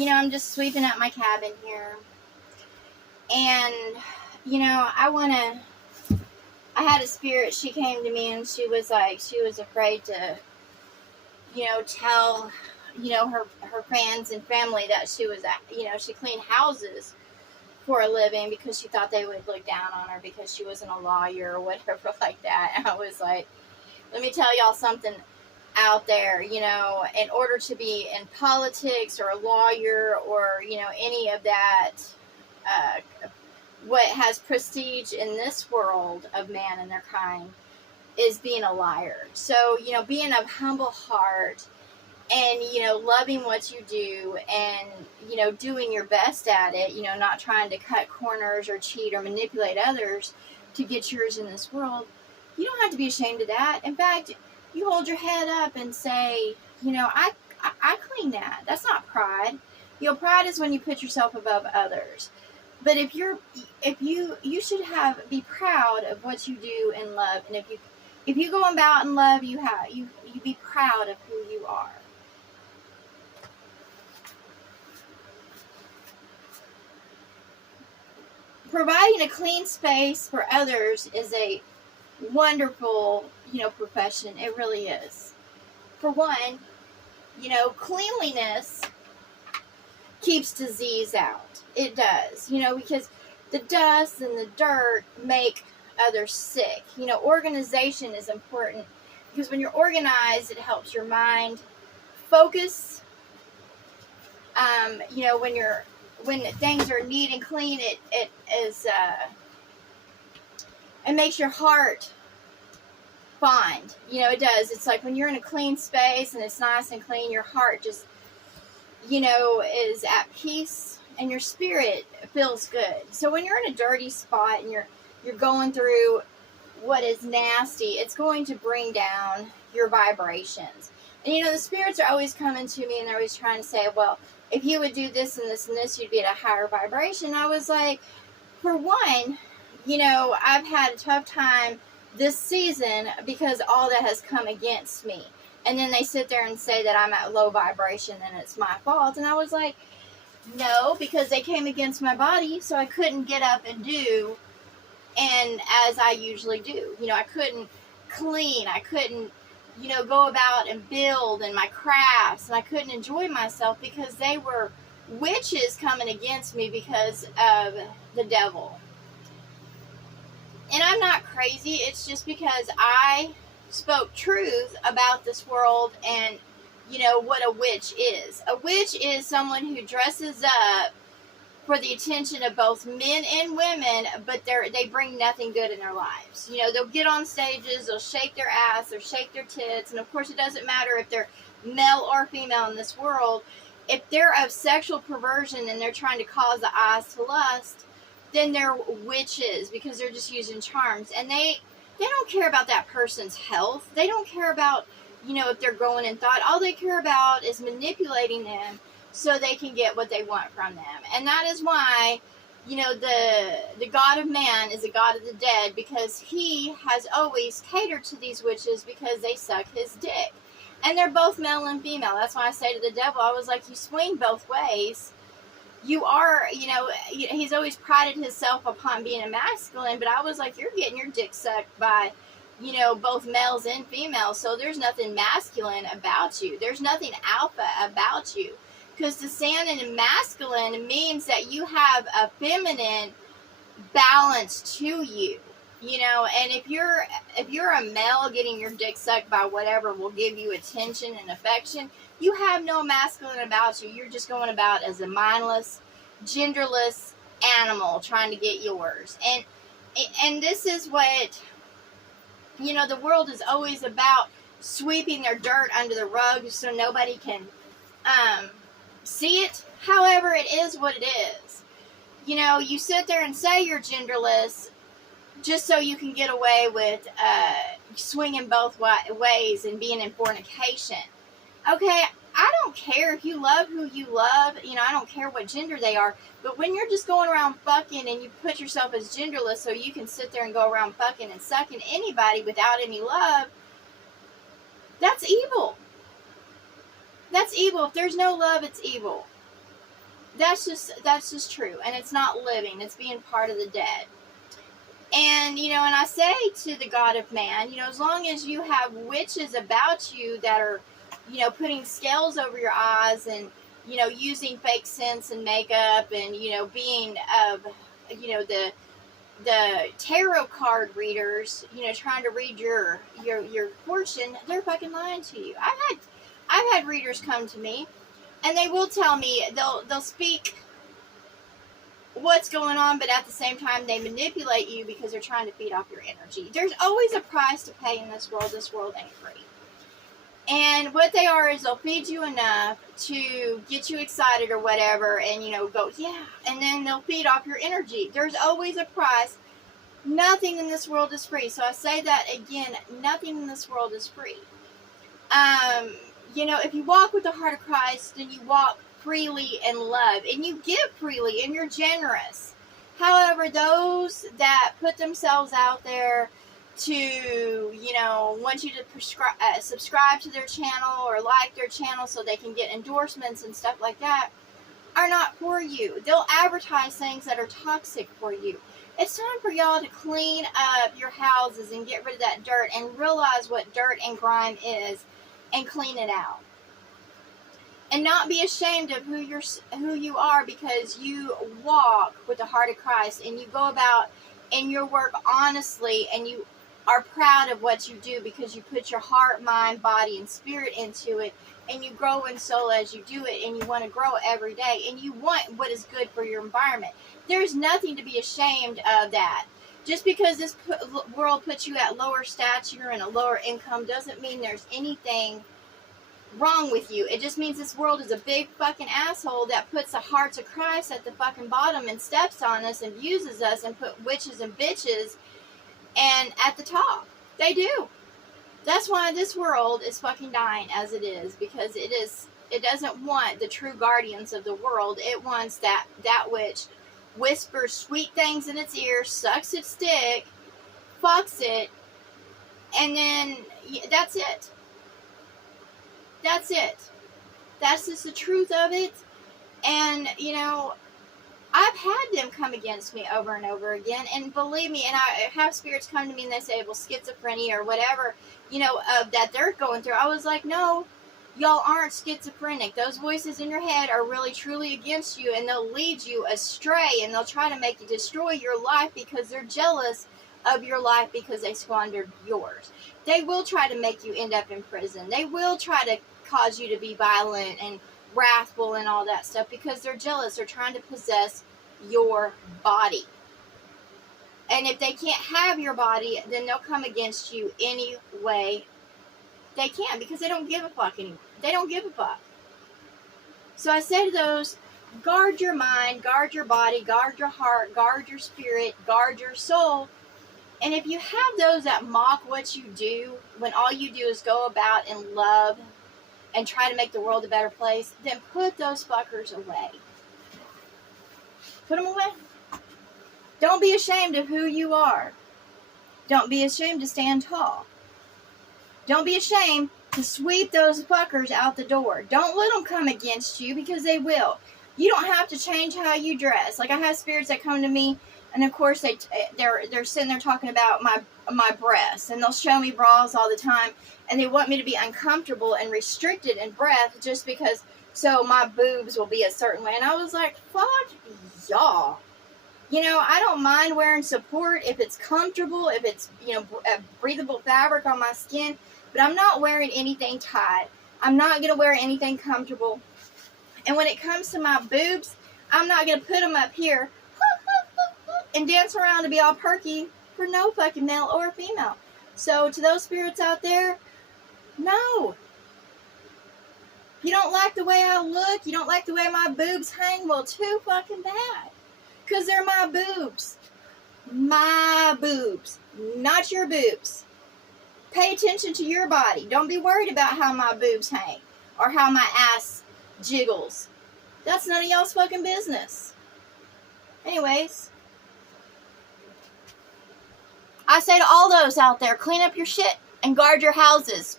I'm just sweeping up my cabin here. And, I had a spirit. She came to me and she was afraid to, tell, her friends and family that she cleaned houses for a living because she thought they would look down on her because she wasn't a lawyer or whatever like that. And I was like, let me tell y'all something out there, in order to be in politics or a lawyer or, any of that, what has prestige in this world of man and their kind is being a liar. So, being of humble heart and, loving what you do and, doing your best at it, not trying to cut corners or cheat or manipulate others to get yours in this world, you don't have to be ashamed of that. In fact, you hold your head up and say, I clean that. That's not pride. Pride is when you put yourself above others. But if you should be proud of what you do in love, and if you go about in love, you be proud of who you are. Providing a clean space for others is a wonderful, profession. It really is. For one, cleanliness keeps disease out. It does, because the dust and the dirt make others sick. Organization is important because when you're organized, it helps your mind focus. When things are neat and clean, it makes your heart fond. It does. It's like when you're in a clean space and it's nice and clean, your heart just, is at peace and your spirit feels good. So when you're in a dirty spot and you're going through what is nasty, it's going to bring down your vibrations. And the spirits are always coming to me and they're always trying to say, well, if you would do this and this and this, you'd be at a higher vibration. I was like, for one, I've had a tough time this season because all that has come against me. And then they sit there and say that I'm at low vibration and it's my fault. And I was like, no, because they came against my body, so I couldn't get up and do and as I usually do. I couldn't clean. I couldn't, go about and build in my crafts. And I couldn't enjoy myself because they were witches coming against me because of the devil. And I'm not crazy. It's just because I spoke truth about this world and, what a witch is. A witch is someone who dresses up for the attention of both men and women, but they bring nothing good in their lives. They'll get on stages, they'll shake their ass, they'll shake their tits, and of course it doesn't matter if they're male or female in this world. If they're of sexual perversion and they're trying to cause the eyes to lust, then they're witches because they're just using charms. And they don't care about that person's health. They don't care about, if they're growing in thought. All they care about is manipulating them so they can get what they want from them. And that is why, the God of man is a God of the dead, because he has always catered to these witches because they suck his dick. And they're both male and female. That's why I say to the devil, I was like, you swing both ways. You are, he's always prided himself upon being a masculine, but I was like, you're getting your dick sucked by, both males and females. So there's nothing masculine about you. There's nothing alpha about you. Because to stand in a masculine means that you have a feminine balance to you. And if you're a male getting your dick sucked by whatever will give you attention and affection, you have no masculine about you. You're just going about as a mindless, genderless animal trying to get yours. And this is what, the world is always about, sweeping their dirt under the rug so nobody can see it. However, it is what it is. You sit there and say you're genderless just so you can get away with swinging both ways and being in fornication. Okay, I don't care if you love who you love. I don't care what gender they are. But when you're just going around fucking and you put yourself as genderless so you can sit there and go around fucking and sucking anybody without any love, that's evil. That's evil. If there's no love, it's evil. That's just true. And it's not living. It's being part of the dead. And, you know, and I say to the God of man, you know, as long as you have witches about you that are, you know, putting scales over your eyes and, you know, using fake scents and makeup and, you know, being of, you know, the tarot card readers, you know, trying to read your fortune, they're fucking lying to you. I've had readers come to me and they will tell me, they'll speak what's going on, but at the same time they manipulate you because they're trying to feed off your energy. There's always a price to pay in this world. This world ain't free. And what they are is they'll feed you enough to get you excited or whatever, and, you know, go, yeah, and then they'll feed off your energy. There's always a price. Nothing in this world is free. So I say that again, nothing in this world is free. You know, if you walk with the heart of Christ, then you walk freely in love, and you give freely, and you're generous. However, those that put themselves out there to, you know, want you to subscribe to their channel or like their channel so they can get endorsements and stuff like that are not for you. They'll advertise things that are toxic for you. It's time for y'all to clean up your houses and get rid of that dirt and realize what dirt and grime is and clean it out. And not be ashamed of who you are, because you walk with the heart of Christ and you go about in your work honestly, and you are proud of what you do because you put your heart, mind, body, and spirit into it, and you grow in soul as you do it, and you want to grow every day, and you want what is good for your environment. There's nothing to be ashamed of that. Just because this world puts you at lower stature and a lower income doesn't mean there's anything wrong with you. It just means this world is a big fucking asshole that puts the hearts of Christ at the fucking bottom and steps on us and uses us and put witches and bitches and at the top. They do. That's why this world is fucking dying as it is, because it doesn't want the true guardians of the world. It wants that which whispers sweet things in its ear, sucks its dick, fucks it, and then that's it. That's it. That's just the truth of it. And, you know, I've had them come against me over and over again, and believe me, and I have spirits come to me and they say, well, schizophrenia or whatever, you know, that they're going through. I was like, no, y'all aren't schizophrenic. Those voices in your head are really truly against you, and they'll lead you astray, and they'll try to make you destroy your life because they're jealous of your life because they squandered yours. They will try to make you end up in prison. They will try to cause you to be violent and wrathful and all that stuff because they're jealous. They're trying to possess your body. And if they can't have your body, then they'll come against you any way they can, because they don't give a fuck anymore. They don't give a fuck. So I say to those, guard your mind, guard your body, guard your heart, guard your spirit, guard your soul. And if you have those that mock what you do, when all you do is go about in love and try to make the world a better place, then put those fuckers away. Put them away. Don't be ashamed of who you are. Don't be ashamed to stand tall. Don't be ashamed to sweep those fuckers out the door. Don't let them come against you, because they will. You don't have to change how you dress. Like, I have spirits that come to me, and of course they're sitting there talking about my breasts, and they'll show me bras all the time, and they want me to be uncomfortable and restricted in breath just because, so my boobs will be a certain way. And I was like, fuck y'all. You know, I don't mind wearing support if it's comfortable, if it's, you know, a breathable fabric on my skin, but I'm not wearing anything tight. I'm not going to wear anything comfortable. And when it comes to my boobs, I'm not going to put them up here and dance around to be all perky for no fucking male or female. So to those spirits out there, no. If you don't like the way I look, you don't like the way my boobs hang, well, too fucking bad. Because they're my boobs. My boobs. Not your boobs. Pay attention to your body. Don't be worried about how my boobs hang or how my ass jiggles. That's none of y'all's fucking business. Anyways, I say to all those out there, clean up your shit and guard your houses.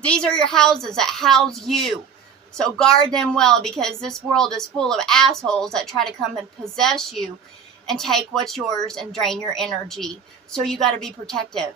These are your houses that house you. So guard them well, because this world is full of assholes that try to come and possess you and take what's yours and drain your energy. So you got to be protective.